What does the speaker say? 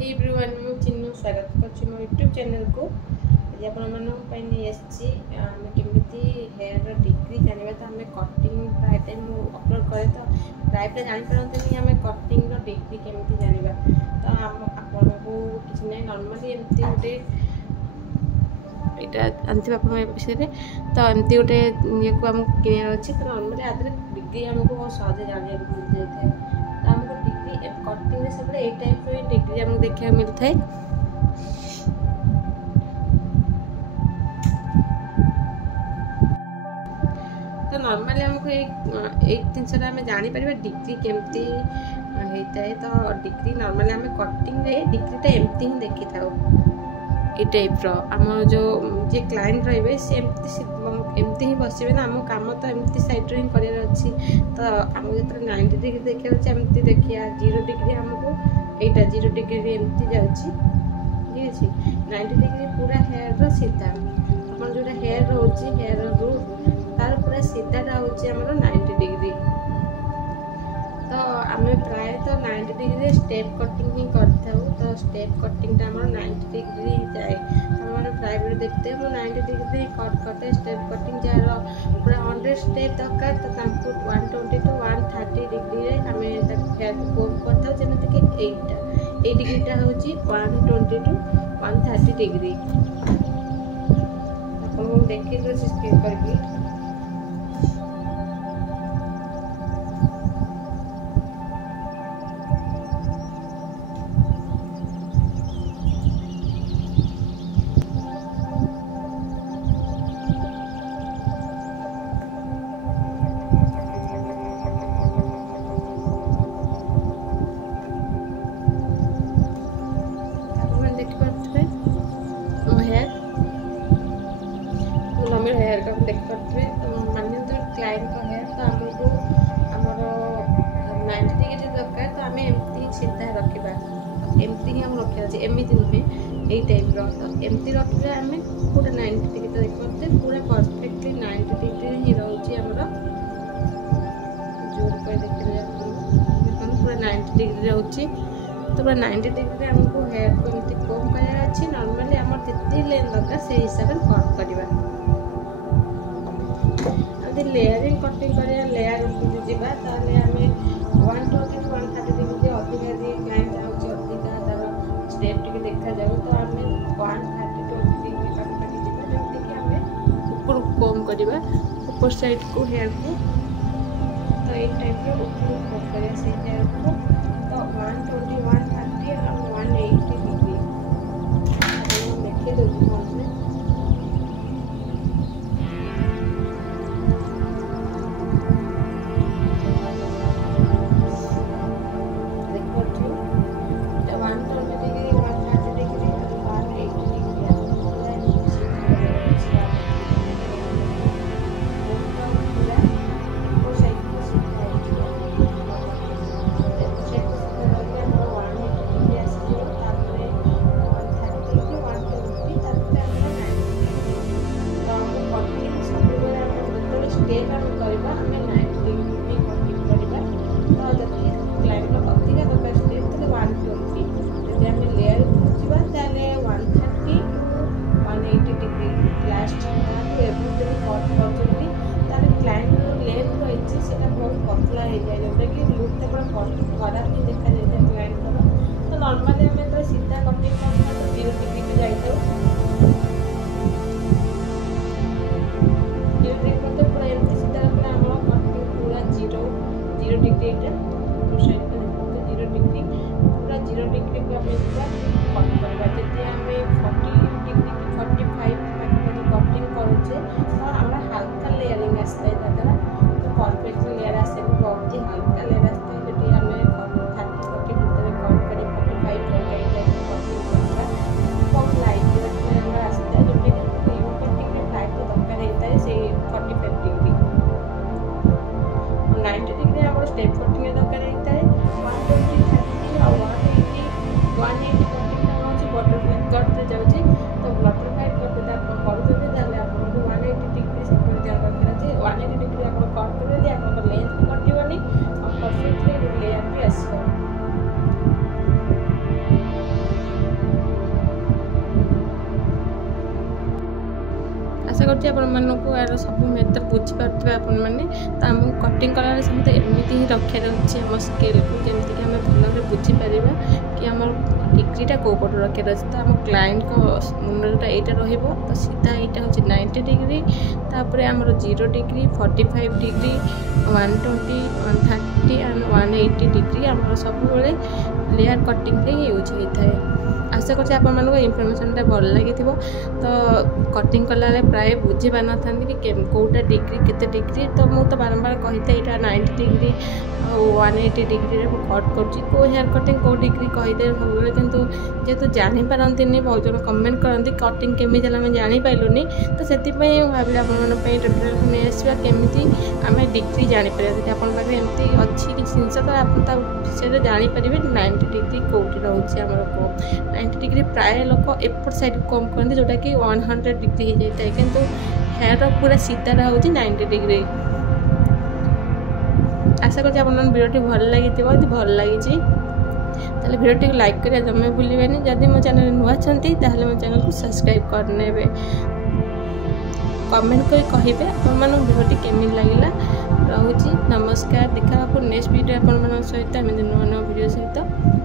Hey everyone, ମୁଁ ଚିନୁ ସ୍ୱାଗତ କରୁଛି ମୋ ୟୁଟ୍ୟୁବ୍ ଚ୍ୟାନେଲକୁ। ଆଜି ଆପଣମାନଙ୍କ ପାଇଁ ନେଇ ଆସିଛି ଆମେ କେମିତି ହେୟାରର ଡିଗ୍ରୀ ଜାଣିବା। ତ ଆମେ କଟିଂ ପ୍ରାୟ ଟାଇମ୍ ମୁଁ ଅପଲୋଡ଼ କରେ, ତ ପ୍ରାୟ ପିଲା ଜାଣିପାରନ୍ତିନି ଆମେ କଟିଂର ଡିଗ୍ରୀ କେମିତି ଜାଣିବା। ତ ଆପଣଙ୍କୁ କିଛି ନାହିଁ, ନର୍ମାଲି ଏମିତି ଗୋଟେ ଏଇଟା ଜାଣିଥିବେ ଆପଣ ଏ ବିଷୟରେ। ତ ଏମିତି ଗୋଟେ ଇଏକୁ ଆମକୁ କିଣିବାର ଅଛି। ତ ନର୍ମାଲି ଆଦେହରେ ଡିଗ୍ରୀ ଆମକୁ ବହୁତ ସହଜେ ଜାଣିବାକୁ ମିଳିଯାଇଥାଏ। ତ ଆମକୁ ଡିଗ୍ରୀ କଟିଂରେ ସବୁବେଳେ ଏଇ ଟାଇପ୍ର ହିଁ ଡିଗ୍ରୀ ଆମକୁ ଦେଖିବାକୁ ମିଳିଥାଏ। ତ ନର୍ମାଲି ଆମକୁ ଏଇ ଜିନିଷଟା ଆମେ ଜାଣିପାରିବା ଡିଗ୍ରୀ କେମିତି ହେଇଥାଏ। ତ ଡିଗ୍ରୀ ନର୍ମାଲି ଆମେ କଟିଂରେ ଡିଗ୍ରୀଟା ଏମିତି ହିଁ ଦେଖିଥାଉ। এই টাইପ୍ର ଆମର ଯେଉଁ ଯିଏ କ୍ଲାଏଣ୍ଟ ରହିବେ ସେ ଏମିତି ହିଁ ବସିବେ ନା। ଆମ କାମ ତ ଏମିତି ସାଇଡ଼୍ରେ ହିଁ କରିବାର ଅଛି। ତ ଆମକୁ ଯେତେବେଳେ 90 ଡିଗ୍ରୀ ଦେଖିବାର ଅଛି ଏମିତି ଦେଖିବା। 0 ଡିଗ୍ରୀ ଆମକୁ ଏଇଟା 0 ଡିଗ୍ରୀରେ ଏମିତି ଯାଉଛି, ଠିକ୍ ଅଛି। 90 ଡିଗ୍ରୀ ପୁରା ହେୟାରର ସିଧା, ଆମର ଯେଉଁଟା ହେୟାର ରହୁଛି ହେୟାର ରୁଟ୍ ତାର ପୁରା ସିଧାଟା ହେଉଛି ଆମର 90 ଡିଗ୍ରୀ। ତ ଆମେ ପ୍ରାୟତଃ 90 ଡିଗ୍ରୀରେ ଷ୍ଟେପ୍ କଟିଂ ହିଁ କରିଥାଉ। ତ ଷ୍ଟେପ୍ କଟିଂଟା ଆମର 90 ଡିଗ୍ରୀ ଯାଏ। ଆମମାନେ ପ୍ରାୟ ବେଳେ ଦେଖିଥିବେ ମୁଁ 90 ଡିଗ୍ରୀରେ କଟ୍ କଟେ। ଷ୍ଟେପ୍ କଟିଂ ଯାହାର ପୁରା 100 ଷ୍ଟେପ୍ ଦରକାର ତ ତାଙ୍କୁ 120 to 130 ଡିଗ୍ରୀରେ ଆମେ ତାକୁ ହେୟାରକୁ କୋମ୍ କରିଥାଉ। ଯେମିତିକି ଏଇ ଡିଗ୍ରୀଟା ହେଉଛି 120 to 130 ଡିଗ୍ରୀ। ଆପଣଙ୍କୁ ଦେଖେଇ ଦେଉଛି ସ୍କ୍ରିନ୍ କରିକି। ଦେଖିପାରୁଥିବେ ମୋ ହେୟାର, ମୋ ମମିର ହେୟାରକୁ ଆପଣ ଦେଖିପାରୁଥିବେ। ମାନିନିଅନ୍ତୁ କ୍ଲାଏଣ୍ଟଙ୍କ ହେୟାର, ତ ଆମକୁ ଆମର 90 ଡିଗ୍ରୀ ଦରକାର। ତ ଆମେ ଏମିତି ହିଁ ସିଧା ରଖିବା, ଏମିତି ହିଁ ଆମକୁ ରଖିବାର ଅଛି, ଏମିତି ନୁହେଁ ଏଇ ଟାଇପ୍ର। ତ ଏମିତି ରଖିଲେ ଆମେ ପୁରା 90 ଡିଗ୍ରୀ ତ ଦେଖିପାରୁଥିବେ ପୁରା ପରଫେକ୍ଟଲି 90 ଡିଗ୍ରୀ ହିଁ ରହୁଛି ଆମର। ଜୁମ୍ କରି ଦେଖିଲେ ଦେଖନ୍ତୁ ପୁରା 90 ଡିଗ୍ରୀ ରହୁଛି। ତ ପୁରା 90 ଡିଗ୍ରୀରେ ଆମକୁ ହେୟାରକୁ ଏମିତି କୋମ୍ କରିବାର ଅଛି। ନର୍ମାଲି ଆମର ଯେତିକି ଲେନ୍ଥ ଦରକାର ସେଇ ହିସାବରେ କଟ୍ କରିବା। ଯଦି ଲେୟାରିଂ କଟିଂ କରିବା, ଲେୟାର ଉପରକୁ ଯିବା, ତାହେଲେ ଆମେ 120 to 130 ଡିଗ୍ରୀ ଅଧିକା ଯଦି କ୍ଲାଏଣ୍ଟ ଚାହୁଁଛି ଅଧିକା ତାର ଷ୍ଟେପ୍ ଟିକେ ଦେଖାଯାଉ, ତ ଆମେ 130 to 20 ଡିଗ୍ରୀ ପାଖାପାଖି ଯିବା। ଯେମିତିକି ଆମେ ଉପରକୁ କୋମ୍ କରିବା ଉପର ସାଇଡ଼୍କୁ ହେୟାରକୁ। ତ ଏଇ ଟାଇପ୍ର ଉପରକୁ କୋମ୍ କରିବା ସେଇ ହେୟାରକୁ। ତ 120, 130 ଆଉ 180 ଡିଗ୍ରୀ ଆପଣଙ୍କୁ ଦେଖେଇ ଦେଉଛି ଭଲସେ। ଦେଖିପାରୁଥିବେ ଏଇଟା 120 ଡିଗ୍ରୀ, 130 ଡିଗ୍ରୀ ଆଉ 180 ଡିଗ୍ରୀ ଆମକୁ ପୁରା ଏମିତି ସିଧା କରିବାର ଅଛି। 180 ପୁରା ଉପର ସାଇଡ଼୍କୁ ସିଧା ହେଇଯିବ। ଏପଟ करुँच यार सब मेथड बुझीपारे आपण मैंने तो आमको कटिंग कला समझे एमती ही रखार अच्छे आम स्केल को जमीक आम भल बुझीपर कि आम डिग्रीटा कौ पट रखार अच्छे तो आम क्लाएंट को मुंडा यहाँ तो सीधा यहाँ हूँ 90 डिग्री तापर आमर 0 डिग्री 45 डिग्री 120 130 एंड 180 डिग्री आम सब लेयर कटिंग यूज होता है। आशा कर इनफर्मेशनटा भल लगी तो कटिंग कला प्राय बुझी पार कि कौटा डिग्री केते डिग्री तो मुझे बारंबार कही था यहाँ 90 डिग्री 180 डिग्री कट कर हेयर कटिंग कौ डिग्री कहीदे सब कितु जेहतु जापारती बहुत जन कमेंट करती कटिंग केमी आम जापारूनी तो से भाविली आपंपाई ट्यूटोरियल नहीं आसवा केमी आम डिग्री जापर आप एमती अच्छी किसी जिनस तो आप विषय जापारे 90 डिग्री कौटी रोचे आम 90 डिग्री प्राय लोक एपट साइड कम करते जोटा कि 100 डिग्री हो जाए किंतु हेयर पूरा सीधा हूँ 90 डिग्री। आशा कर वीडियो भल लगी भल लगी ताले वीडियो लाइक करिया जमे भूलिबेनी जदि मो चैनल नुआ छंती ताले मो चैनल को सब्सक्राइब करनेबे कमेंट कर कहिबे आपन वीडियो केमिन लागिला रहूची नमस्कार देखा नेक्स्ट वीडियो आपन सहित नुआ नुआ वीडियो सहित।